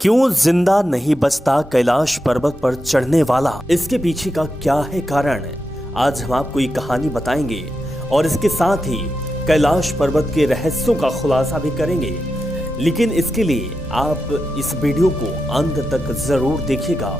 क्यों जिंदा नहीं बचता कैलाश पर्वत पर चढ़ने वाला? इसके पीछे का क्या है कारण? आज हम आपको ये कहानी बताएंगे और इसके साथ ही कैलाश पर्वत के रहस्यों का खुलासा भी करेंगे। लेकिन इसके लिए आप इस वीडियो को अंत तक जरूर देखिएगा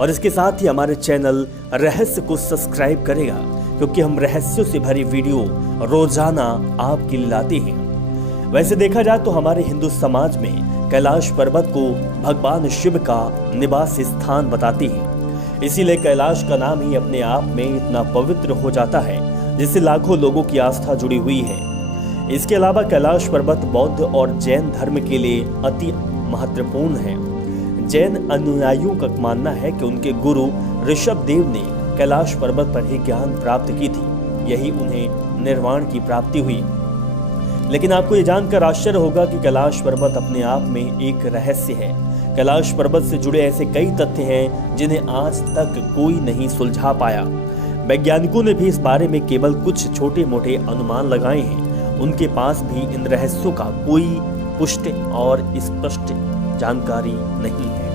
और इसके साथ ही हमारे चैनल रहस्य को सब्सक्राइब करेगा, क्योंकि हम रहस्यों से भरी वीडियो रोजाना आपके लिए लाते हैं। वैसे देखा जाए तो हमारे हिंदू समाज में कैलाश पर्वत को भगवान शिव का निवास स्थान बताते हैं। इसीलिए कैलाश का नाम ही अपने आप में इतना पवित्र हो जाता है, जिससे लाखों लोगों की आस्था जुड़ी हुई है। इसके अलावा कैलाश पर्वत बौद्ध और जैन धर्म के लिए अति महत्वपूर्ण है। जैन अनुयायियों का मानना है कि उनके गुरु ऋषभ देव ने कैलाश पर्वत पर ही ज्ञान प्राप्त की थी, यही उन्हें निर्वाण की प्राप्ति हुई। लेकिन आपको ये जानकर आश्चर्य होगा कि कैलाश पर्वत अपने आप में एक रहस्य है। कैलाश पर्वत से जुड़े ऐसे कई तथ्य हैं जिन्हें आज तक कोई नहीं सुलझा पाया। वैज्ञानिकों ने भी इस बारे में केवल कुछ छोटे मोटे अनुमान लगाए हैं। उनके पास भी इन रहस्यों का कोई पुष्ट और स्पष्ट जानकारी नहीं है।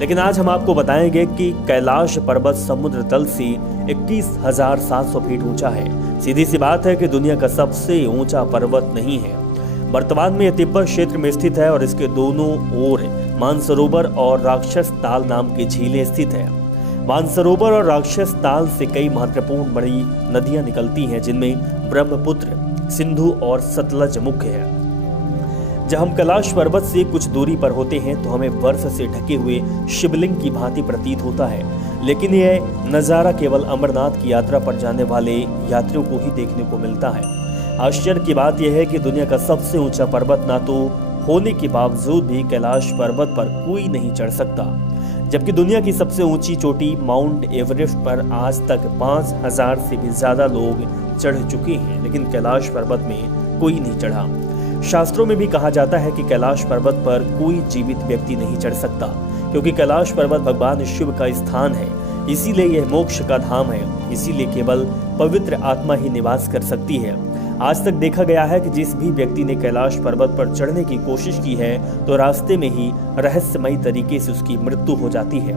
लेकिन आज हम आपको बताएंगे कि कैलाश पर्वत समुद्र तल से 21,700 फीट ऊंचा है। सीधी सी बात है कि दुनिया का सबसे ऊंचा पर्वत नहीं है। वर्तमान में यह तिब्बत क्षेत्र में स्थित है और इसके दोनों ओर मानसरोवर और राक्षस ताल नाम की झीलें स्थित है। मानसरोवर और राक्षस ताल से कई महत्वपूर्ण बड़ी नदियां निकलती हैं, जिनमें ब्रह्मपुत्र, सिंधु और सतलज मुख्य है। जब हम कैलाश पर्वत से कुछ दूरी पर होते हैं तो हमें बर्फ से ढके हुए शिवलिंग की भांति प्रतीत होता है, लेकिन यह नज़ारा केवल अमरनाथ की यात्रा पर जाने वाले यात्रियों को ही देखने को मिलता है। आश्चर्य की बात यह है कि दुनिया का सबसे ऊंचा पर्वत ना तो होने के बावजूद भी कैलाश पर्वत पर कोई नहीं चढ़ सकता, जबकि दुनिया की सबसे ऊंची चोटी माउंट एवरेस्ट पर आज तक 5,000 से भी ज्यादा लोग चढ़ चुके हैं, लेकिन कैलाश पर्वत में कोई नहीं चढ़ा। शास्त्रों में भी कहा जाता है कि कैलाश पर्वत पर कोई जीवित व्यक्ति नहीं चढ़ सकता, क्योंकि कैलाश पर्वत भगवान शिव का स्थान है। इसीलिए यह मोक्ष का धाम है। इसीलिए केवल पवित्र आत्मा ही निवास कर सकती है। आज तक देखा गया है कि जिस भी व्यक्ति ने कैलाश पर्वत पर चढ़ने की कोशिश की है तो रास्ते में ही रहस्यमयी तरीके से उसकी मृत्यु हो जाती है।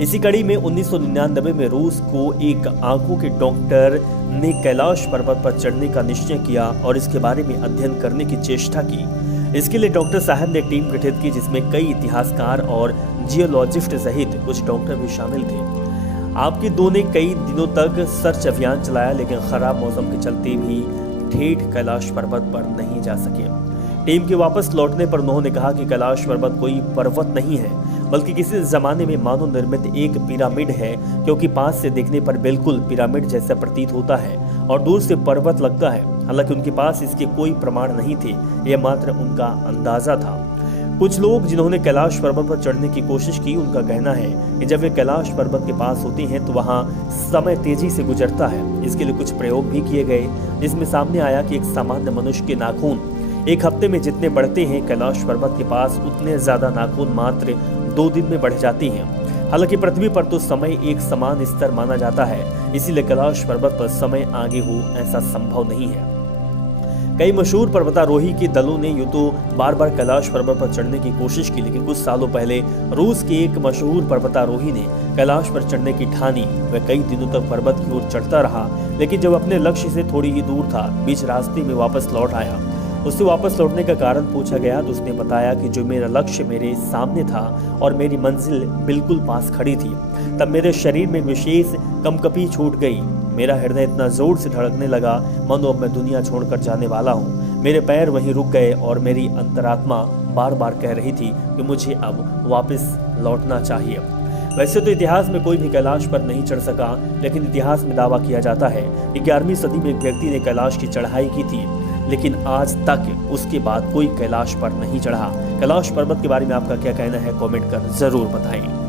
इसी कड़ी में 1999 में रूस को एक आंखों के डॉक्टर ने कैलाश पर्वत पर चढ़ने का निश्चय किया और इसके बारे में अध्ययन करने की चेष्टा की। इसके लिए डॉक्टर साहब ने टीम गठित की, जिसमें कई इतिहासकार और जियोलॉजिस्ट सहित कुछ डॉक्टर भी शामिल थे। आपके दो ने कई दिनों तक सर्च अभियान चलाया, लेकिन खराब मौसम के चलते भी ठेठ कैलाश पर्वत पर नहीं जा सके। टीम के वापस लौटने पर उन्होंने कहा कि कैलाश पर्वत कोई पर्वत नहीं है, बल्कि किसी जमाने में मानव निर्मित एक पिरामिड है, क्योंकि पास से देखने पर बिल्कुल पिरामिड जैसा प्रतीत होता है और दूर से पर्वत लगता है। हालांकि उनके पास इसके कोई प्रमाण नहीं थे, यह मात्र उनका अंदाजा था। कुछ लोग जिन्होंने कैलाश पर्वत पर चढ़ने की कोशिश की, उनका कहना है कि जब वे कैलाश पर्वत के पास होते हैं तो वहां समय तेजी से गुजरता है। इसके लिए कुछ प्रयोग भी किए गए, जिसमें सामने आया कि एक सामान्य मनुष्य के नाखून एक हफ्ते में जितने बढ़ते हैं, कैलाश पर्वत के पास उतने ज्यादा नाखून मात्र 2 दिन में बढ़ जाती हैं। हालांकि पृथ्वी पर तो समय एक समान स्तर माना जाता है, इसीलिए कैलाश पर्वत पर समय आगे हो ऐसा संभव नहीं है। कई मशहूर पर्वतारोही के दलों ने यूं तो बार बार कैलाश पर्वत पर चढ़ने की कोशिश की, लेकिन कुछ सालों पहले रूस के एक मशहूर पर्वतारोही ने कैलाश पर चढ़ने की ठानी। वह कई दिनों तक पर्वत की ओर चढ़ता रहा, लेकिन जब अपने लक्ष्य से थोड़ी ही दूर था, बीच रास्ते में वापस लौट आया। उससे वापस लौटने का कारण पूछा गया तो उसने बताया कि जो मेरा लक्ष्य मेरे सामने था और मेरी मंजिल बिल्कुल पास खड़ी थी, तब मेरे शरीर में विशेष कंपकपी छूट गई। मेरा हृदय इतना जोर से धड़कने लगा मानो अब मैं दुनिया छोड़कर जाने वाला हूँ। मेरे पैर वहीं रुक गए और मेरी अंतरात्मा बार बार कह रही थी कि मुझे अब वापस लौटना चाहिए। वैसे तो इतिहास में कोई भी कैलाश पर नहीं चढ़ सका, लेकिन इतिहास में दावा किया जाता है कि 11वीं सदी में एक व्यक्ति ने कैलाश की चढ़ाई की थी, लेकिन आज तक उसके बाद कोई कैलाश पर नहीं चढ़ा। कैलाश पर्वत के बारे में आपका क्या कहना है, कमेंट कर जरूर बताएं।